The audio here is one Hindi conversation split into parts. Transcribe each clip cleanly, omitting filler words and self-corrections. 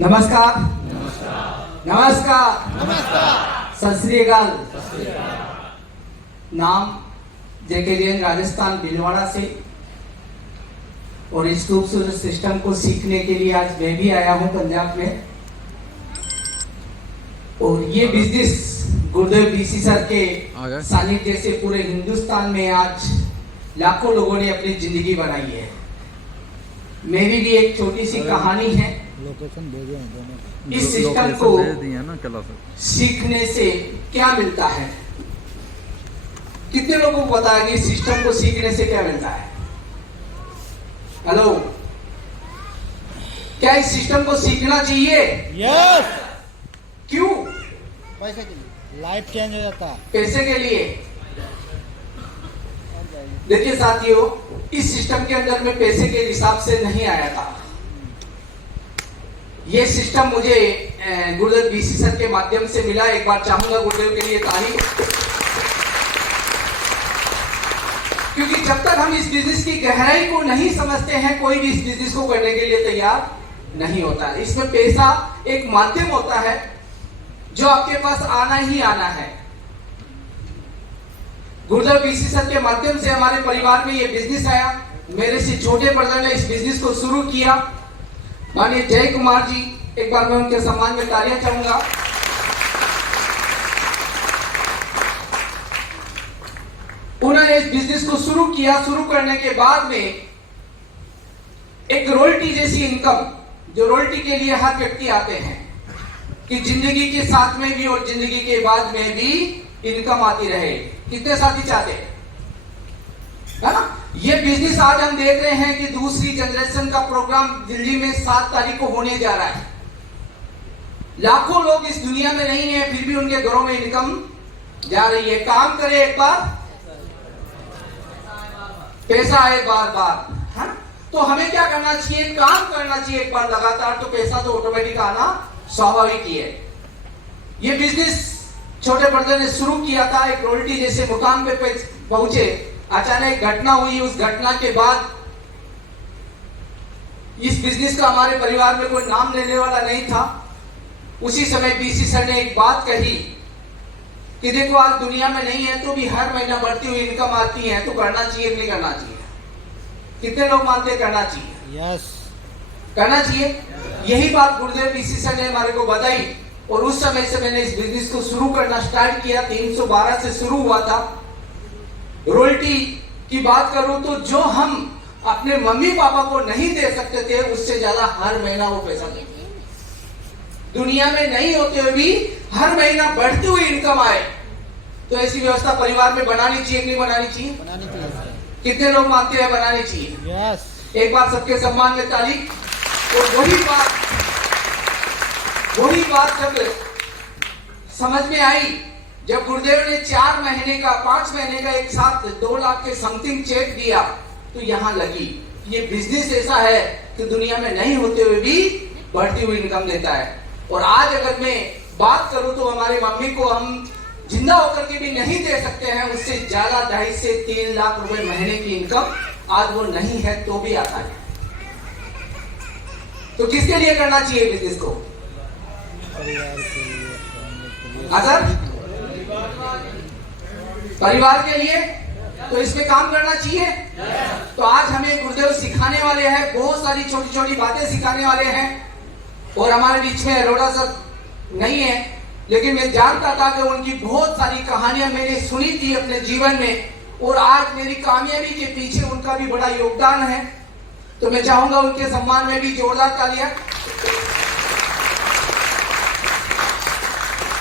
नमस्कार। नमस्कार। सत श्री अकाल। नाम जेके जैन, राजस्थान भीलवाड़ा से। और इस खूबसूरत सिस्टम को सीखने के लिए आज मैं भी आया हूं पंजाब में। और ये बिजनेस गुरुदेव बीसी सर के सानिध्य से पूरे हिंदुस्तान में आज लाखों लोगों ने अपनी जिंदगी बनाई है। मेरी भी एक छोटी सी कहानी है। इस सिस्टम को सीखने से क्या मिलता है? कितने लोगों को पता है कि इस सिस्टम को सीखने से क्या मिलता है? हेलो, क्या इस सिस्टम को सीखना चाहिए? यस। क्यों? पैसे के लिए, लाइफ चेंज हो जाता है। पैसे के लिए? देखिए साथियों, इस सिस्टम के अंदर में पैसे के हिसाब से नहीं आया था। ये सिस्टम मुझे गुरुदेव बीसी सर के माध्यम से मिला। एक बार चाहूंगा गुरुदेव के लिए तारीफ। क्योंकि जब तक हम इस बिजनेस की गहराई को नहीं समझते हैं, कोई भी इस बिजनेस को करने के लिए तैयार नहीं होता है। इसमें पैसा एक माध्यम होता है जो आपके पास आना ही आना है। गुरुदेव बीसी सर के माध्यम से हमारे परिवार में ये बिजनेस आया। मेरे से छोटे ब्रदर ने इस बिजनेस को शुरू किया, माननीय जय कुमार जी। एक बार मैं उनके सम्मान में तालियां चाहूंगा। उन्होंने इस बिजनेस को शुरू किया। शुरू करने के बाद में एक रॉयल्टी जैसी इनकम, जो रॉयल्टी के लिए हर व्यक्ति आते हैं कि जिंदगी के साथ में भी और जिंदगी के बाद में भी इनकम आती रहे। कितने साथी चाहते हैं, है ना? ये बिजनेस आज हम देख रहे हैं कि दूसरी जनरेशन का प्रोग्राम दिल्ली में 7 तारीख को होने जा रहा है। लाखों लोग इस दुनिया में नहीं है, फिर भी उनके घरों में इनकम जा रही है। काम करे एक बार, पैसा आए बार बार, है? तो हमें क्या करना चाहिए? काम करना चाहिए एक बार लगातार, तो पैसा तो ऑटोमेटिक आना स्वाभाविक ही है। ये बिजनेस छोटे ब्रदर ने शुरू किया था। एक रॉयल्टी जैसे मुकाम पे पहुंचे। अचानक घटना हुई। उस घटना के बाद इस बिजनेस का हमारे परिवार में कोई नाम लेने वाला नहीं था। उसी समय बीसी सर ने एक बात कही कि देखो, आज दुनिया में नहीं है तो भी हर महीना बढ़ती हुई इनकम आती है, तो करना चाहिए नहीं करना चाहिए? कितने लोग मानते हैं करना चाहिए? यस, करना चाहिए। यही बात गुरुदेव बीसी सर ने हमारे को बताई। और उस समय से मैंने इस बिजनेस को शुरू करना स्टार्ट किया। 312 से शुरू हुआ था। रॉयल्टी की बात करूं तो जो हम अपने मम्मी पापा को नहीं दे सकते थे, उससे ज्यादा हर महीना वो पैसा देते। दुनिया में नहीं होते हुए भी हर महीना बढ़ती हुई इनकम आए, तो ऐसी व्यवस्था परिवार में बनानी चाहिए कि नहीं बनानी चाहिए? बनानी चाहिए। कितने लोग मानते हैं बनानी चाहिए? यस। एक बार सबके सम्मान में ताली। तो वही बात जब समझ में आई, जब गुरुदेव ने 4 महीने का 5 महीने का एक साथ 2 लाख के समथिंग चेक दिया, तो यहां लगी ये बिजनेस ऐसा है कि दुनिया में नहीं होते हुए भी बढ़ती हुई इनकम देता है। और आज अगर मैं बात करूं तो हमारे मम्मी को हम जिंदा होकर के भी नहीं दे सकते हैं। उससे ज्यादा 2.5 से 3 लाख रुपए महीने की इनकम आज वो नहीं है तो भी आता है। तो किसके लिए करना चाहिए बिजनेस को? अगर परिवार के लिए, तो इसमें काम करना चाहिए। तो आज हमें गुरुदेव सिखाने वाले हैं, बहुत सारी छोटी छोटी बातें सिखाने वाले हैं। और हमारे बीच में अरोड़ा सर नहीं है, लेकिन मैं जानता था कि उनकी बहुत सारी कहानियां मैंने सुनी थी अपने जीवन में, और आज मेरी कामयाबी के पीछे उनका भी बड़ा योगदान है। तो मैं चाहूंगा उनके सम्मान में भी जोरदार तालियां।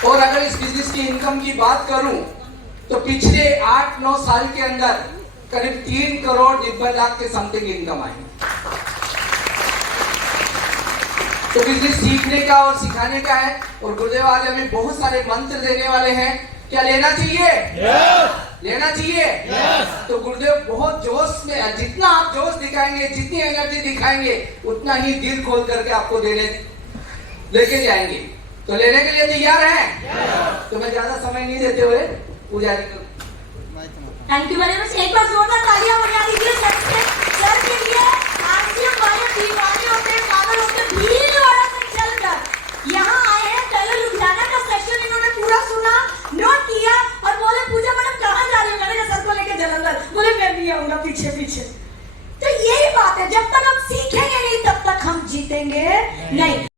और अगर इस बिजनेस की इनकम की बात करूं तो पिछले 8-9 साल के अंदर करीब 3 करोड़ 90 लाख के समथिंग इनकम आई। तो बिजनेस सीखने का और सिखाने का है। और गुरुदेव आज हमें बहुत सारे मंत्र देने वाले हैं। क्या लेना चाहिए? लेना चाहिए। तो गुरुदेव बहुत जोश में, जितना आप जोश दिखाएंगे, जितनी एनर्जी दिखाएंगे, उतना ही दिल खोल करके आपको लेके जाएंगे। तो लेने के लिए तैयार हैं? तो मैं ज्यादा समय नहीं देते हुए पुजारी को थैंक यू वेरी मच। एक बार जोरदार तालियां बजा दीजिए सर के लिए। आज भी हमारे दीवाने होते हैं, पागल होते हैं, भीड़ वाला से चल रहा जब तक हम सीखेंगे नहीं तब तक हम जीतेंगे नहीं।